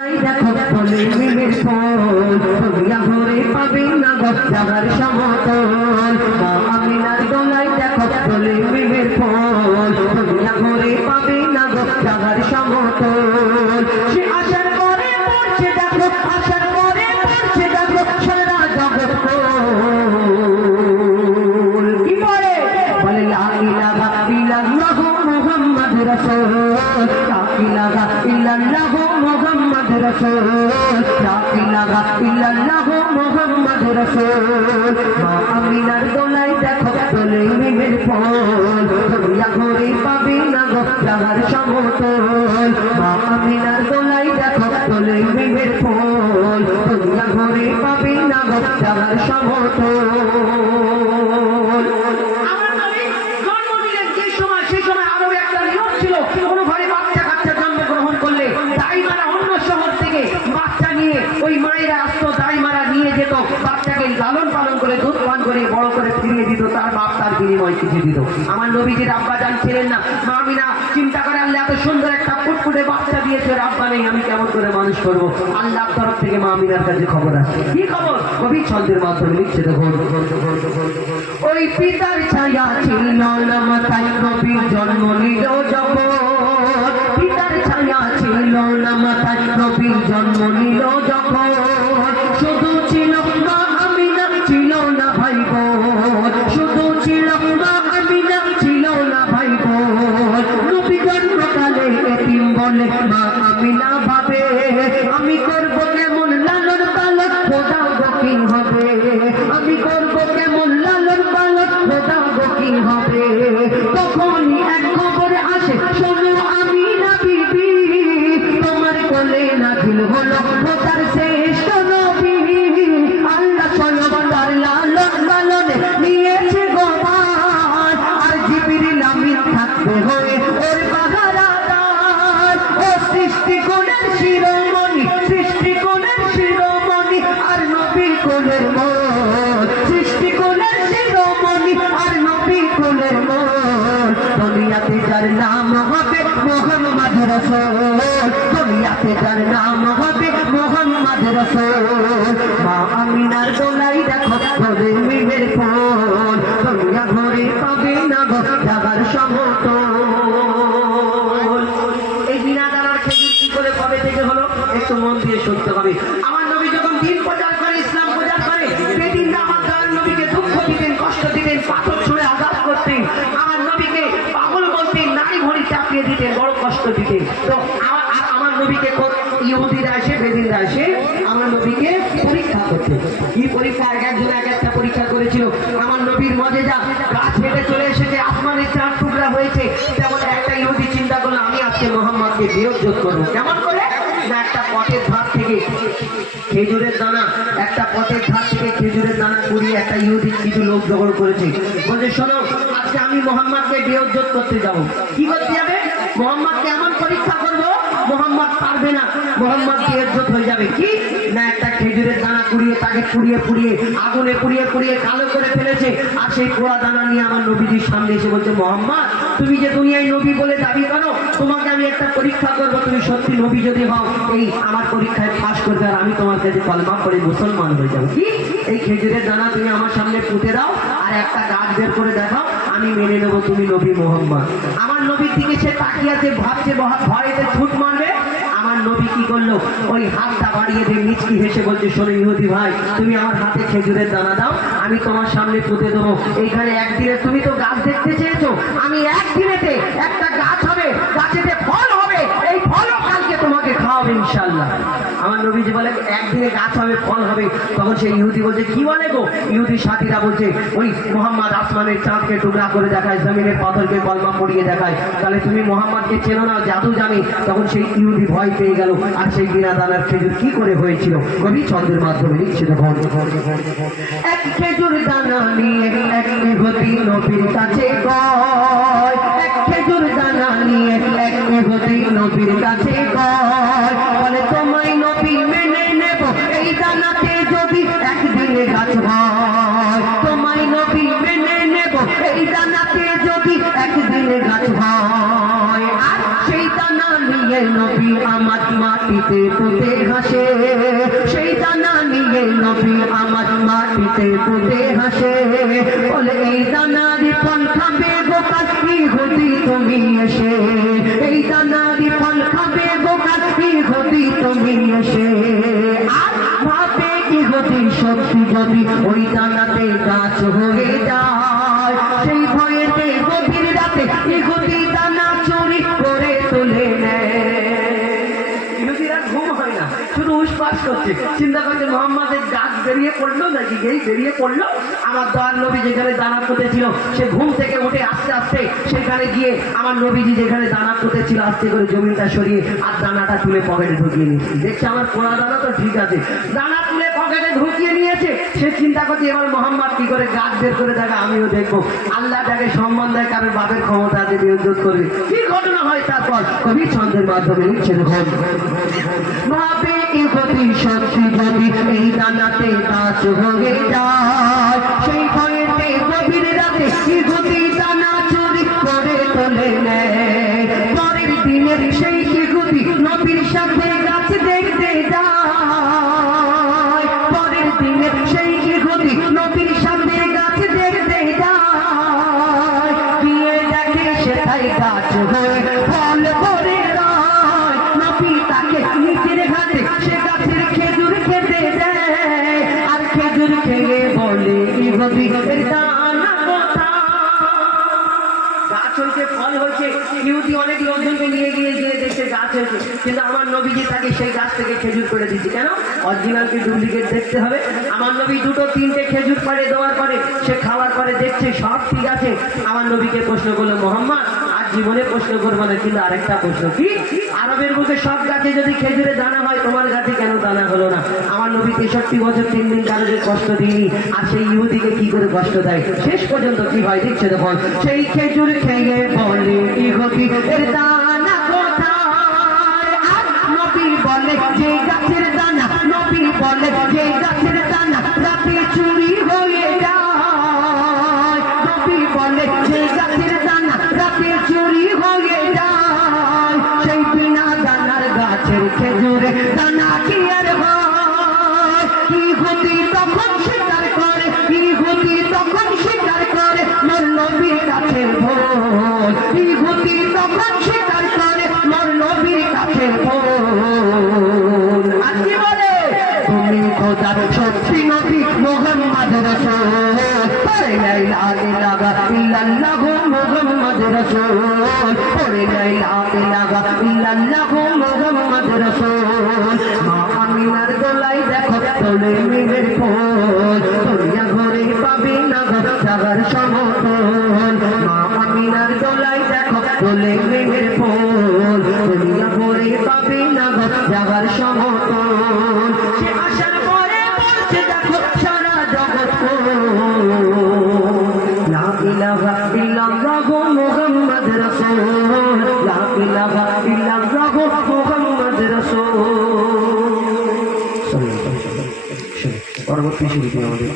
দেখো ফলে মিলের ফল দুনিয়া ভরে পাবে না গচ্চাবার সমতল মা আমিনার দোলাই দেখো ফলে মিলের ফল দুনিয়া ভরে পাবে না গচ্চাবার সমতল সে আশার পরে পড়ছে দেখো আশার পরে পড়ছে দেখো সারা জগৎ কি পড়ে বলে লা ইলাহা ইল্লাল্লাহু মুহাম্মাদুর রাসূল লা ইলাহা ইল্লাল্লাহু মুহাম্মাদ রাসূল লা ইলাহা ইল্লাল্লাহু মুহাম্মাদ রাসূল মা আমিনার দোলাই দেখো দোলে মিমের ফল দুনিয়া ভরে পাবে না গচ্চাবার সমতল মা আমিনার দোলাই দেখো দোলে মিমের ফল দুনিয়া ভরে পাবে না গচ্চাবার সমতল। আমার নবী জন্ম নিলেন যে সময় সেই সময় আরো একটা নিয়ম ছিল কোনো ঘরে বাচ্চা কাচ্চা জন্মগ্রহণ করলে দাইমারা অন্য শহর থেকে বাচ্চা নিয়ে ওই মায়েরা আসতো, দাইমারা নিয়ে যেত বাচ্চাকে লালন পালন করে দুধ পান করে বড় করে ফিরিয়ে দিত, তার বাপ তার বিনিময় কিছু দিত। আমার নবীজির আব্বা জান ছিলেন না, মা আমিনা চিন্তা করে আল্লাহ এত সুন্দর একটা ফুটফুটে বাচ্চা দিয়েছে, আব্বা নেই, আমি কেমন করে মানুষ করবো। আল্লাহর তরফ থেকে মা আমিনার কাছে খবর আসে। কি খবর? কবি ছন্দের মাধ্যমে লিখছে দেখুন, ওই পিতার ছায়া ছিল না মাথায় নবীর জন্ম নিল যখন, পিতার ছায়া ছিল না মাথায় নবীর জন্ম নিল যখন, শুধু ছিল মা আমিনা ছিল না ভাই বোন, শুধু ছিল মা আমিনা ছিল না ভাই বোন। নবী জন্মকালে এতিম বলে মা আমিনা ভাবে আমি করবো কেমন লালন পালন, খোদা গো কি হবে, আমি করবো কেমন লালন পালন, খোদা গো কি হবে। তখনই এক খবর আসে, শোনো আমিনা বিবি তোমার কোলে নাজিল হলো খোদার শ্রেষ্ঠ নবী, আল্লাহ সর্বদার লালন পালনে নিয়েছে গোবার, আর জিবরিল আমিন থাকবে হয়ে ওর পাহারাদার। ও সৃষ্টি কোণের শিরোমণি, সৃষ্টি কোণের শিরোমণি আর নবী কোণের মন, সৃষ্টি কোণের শিরোমণি আর নবী কোণের মন। দুনিয়াতে যার নাম হবে মুহাম্মদ রাসূল, দুনিয়াতে যার নাম হবে মুহাম্মদ রাসূল। মা আমিনার দোলাই দেখো দোলে মিমের ফল দুনিয়া ভরে পাবে না গচ্চাবার সমতল। এই বিনা দানার খেজুর কি করে কবে থেকে হলো একটু মন দিয়ে শুনতে হবে। আমার নবী যখন দিন প্রচার করে, ইসলাম প্রচার করে, সেদিন আমার দয়াল নবীকে দুঃখ দিতেন, কষ্ট দিতেন, পাথর ছুঁড়ে আঘাত করতেন, আমার নবীকে পাগল বলতেন, নারী ভরি চাপিয়ে দিতেন, বড় কষ্ট দিতেন। তো আমার নবীকে ইহুদিরা এসে, বেদিনরা এসে আমার নবীকে পরীক্ষা করতে, কি পরীক্ষা? একজন এক একটা পরীক্ষা করেছিল। আমার নবীর মজেজা, গাছ হেঁটে চলে এসেছে, আসমানের চার টুকরা হয়েছে, তেমন একটা ইহুদি চিন্তা করলো আমি আজকে মোহাম্মদকে বিয়োগ করবো। কেমন করে? না একটা পথের ধার থেকে খেজুরের দানা, একটা পথের ধার থেকে খেজুরের দানা কুড়িয়ে একটা ইহুদি কিছু লোক জোগাড় করেছে, বলছে শোনো আজকে আমি মোহাম্মদকে বিয়োগ করতে যাবো। কি করতে যাবে? মোহাম্মদকে এমন পরীক্ষা করবো মোহাম্মদ পারবে না, মোহাম্মদ বিয়োগ হয়ে যাবে। কি না একটা খেজুরের দানা কুড়িয়ে তাকে পুড়িয়ে পুড়িয়ে আগুনে পুড়িয়ে পুড়িয়ে কালো করে ফেলেছে, আর সেই পোড়া দানা নিয়ে আমার নবীজির সামনে এসে বলছে মোহাম্মদ তুমি যে দুনিয়ায় নবী বলে দাবি করো, তোমাকে আমি একটা পরীক্ষা করবো, তুমি সত্যি নবী যদি হও এই আমার পরীক্ষায় পাশ করবে, আর আমি তোমার কাছে কলমা পড়ে মুসলমান হয়ে যাবো। কি এই খেজুরের দানা তুমি আমার সামনে পুঁতে দাও আর একটা গাছ বের করে দেখাও, আমি মেনে নেবো তুমি নবী মোহাম্মদ। আমার নবীর দিকে সে তাকিয়াতে ভাবছে ভয়েতে ছুট মারবে। আমার নবী কি করলো? ওই হাতটা বাড়িয়ে দিয়ে মিচকি হেসে বলছে শোনো ইহুদি ভাই, তুমি আমার হাতে খেজুরের দানা দাও, আমি তোমার সামনে পুঁতে দেবো। এইখানে একদিনে তুমি তো গাছ দেখতে চেয়েছো, আমি একদিনেতে একটা গাছ হবে, গাছেতে ফল হবে, এই ফলও কালকে তোমাকে খাওয়াবে ইনশাআল্লাহ। আমার নবীজি বলে একদিনে গাছ হবে, ফল হবে। তখন সেই ইহুদি বলছে কি বলে গো? ইহুদির সাথীরা বলছে ওই মোহাম্মদ আসমানের চাঁদকে টুকরা করে দেখায়, জমিনের পাথরকে কলমা পড়িয়ে দেখায়, তাহলে তুমি মোহাম্মদকে চেনো না, জাদু জানে। তখন সেই ইহুদি ভয় পেয়ে গেল, আর সেই বিনা দানার খেজুর কি করে হয়েছিল কবি ছন্দের মাধ্যমে লিখছে দেখুন, এক খেজুর দানা নিয়ে এক ইহুদি নবীর কাছে গয়, এক খেজুর দানা নিয়ে এক ইহুদি নবীর কাছে গয়, বলে তোমায় নবী মেনে নেব এই দানাতে যদি একদিনে গাছ হয়, তোমায় নবী মেনে নেব এই দানাতে যদি একদিনে গাছ হয়। আর সেই দানা নিয়ে নবী আমার মাটি মাটিতে পুঁতে হাসে, সেই দানা নিয়ে নবী আমার মাটিতে পুঁতে হাসে। বলে এই দানারি ফল খাবে বোকার ইহুদি তুমি এসে, এই দানারি ফল খাবে বোকার ইহুদি তুমি এসে। আর ভাবে ইহুদি সত্যি যদি ওই দানাতে গাছ হয়ে যায়, সেই ভয়েতে গভীর রাতে ইহুদি দানা চুরি করে তুলে নেয়। ইহুদিরা ঘুম হয় না, শুধু উসপাস করছে, চিন্তা করছে মোহাম্মদের গাছ বেরিয়ে পড়লো নাকি, যেই বেরিয়ে পড়লো আমার দয়ার নবী যেখানে দানা পুঁতেছিল, সে ঘুম থেকে উঠে আস্তে আস্তে সেখানে গিয়ে আমার নবীজি যেখানে দানা পুঁতেছিল আস্তে করে জমিটা সরিয়ে আর দানাটা তুলে পকেটে ঢুকিয়ে নিয়েছে। দেখছে আমার পোড়া দানা তো ঠিক আছে, দানা তুলে পকেটে ঢুকিয়ে নিয়েছে। সে চিন্তা করছে এবার মোহাম্মদ কি করে গাছ বের করে দেখা আমিও দেখবো। আল্লাহ যাকে সম্মান দেয় কারোর বাপের ক্ষমতা আছে নিয়ন্ত্রণ করবে। কি ঘটনা হয় তারপর কবি ছন্দের মাধ্যমে লিখছে দেখুন। ভাবে ইহুদি সত্যি যদি এই দানাতে গাছ হয়ে যায়, সেই ভয়েতে গভীর রাতে ইহুদি দানা চুরি করে তোলে নেয়। পরের দিনের সেই ইহুদি নবীর সাথে গাছ দেখতে যায়, পরের দিনের সেই ইহুদি নবীর সাথে গাছ দেখতে যায়। গিয়ে দেখে সেটাই গাছ হয়ে ফল ভরে রয়। নবী তাকে নিজের হাতে সে গাছের খেজুর খেতে দেয়, আর খেজুর খেয়ে বলে ইহুদি এর দানা কোথায়। গাছ হয়েছে, ফল হয়েছে, ইহুদি অনেক লোকজনকে নিয়ে গিয়ে দেখছে গাছ হয়েছে, কিন্তু আমার নবীজি তাকে সেই গাছ থেকে খেজুর করে দিচ্ছে। কেন? অরিজিনাল কি ডুপ্লিকেট দেখতে হবে। আমার নবী দুটো তিনটে খেজুর পাড়ে দেওয়ার পরে সে খাওয়ার পরে দেখছে সব ঠিক আছে। আমার নবীকে প্রশ্ন করলো, মোহাম্মদ আর জীবনে প্রশ্ন করবো না, কিন্তু আরেকটা প্রশ্ন, কি আরবের বুকে সব গাছে যদি খেজুরে দানা হয় তোমার গাছে কেন দানা হলো না? আমার নবী 63 বছর 3 দিন কারোকে কষ্ট দিইনি, আর সেই ইহুদিকে কি করে কষ্ট দেয়। শেষ পর্যন্ত কি হয় দেখছে দেখুন। সেই খেজুর খেয়ে বলে ইহুদি এর দানা কোথায়। আর নবী বলে যে গাছের দানা, নবী বলে যে গাছের দানা রাতে চুরি হয়ে যায়। নবী বলে যে গাছের দানা রাতে চুরি হয়ে যায়। সেই বিনা দানার গাছের খেজুরে দানা কি আর হয়। ইহুদি তখন স্বীকার করে, ইহুদি তখন স্বীকার করে মোর নবীর কাছে ভোল। ইহুদি তখন স্বীকার করে মোর নবীর কাছে ভোল। আর কি বলে, তুমি খোদার সত্যি নবী মুহাম্মদ রাসূল। লা ইলাহা ইল্লাল্লাহু মুহাম্মদ রাসূল। লা ইলাহা ইল্লাল্লাহু মুহাম্মদ রাসূল। মা আমিনার গলায় দেখো তোলে মেঘের ফুল, দুনিয়া ঘরে পাবে না জাগার সমতল। মা আমিনার গলায় দেখো তোলে মেঘের ফুল, দুনিয়া ঘরে পাবে না জাগার সমতল। সে আসার পরে বলছে দেখো সারা জগৎ ফুল। লা ইলাহা ইল্লাল্লাহু মুহাম্মদ রাসূল। লা ইলাহা ইল্লাল্লাহু মুহাম্মদ রাসূল। পরবর্তী শুরু আমাদের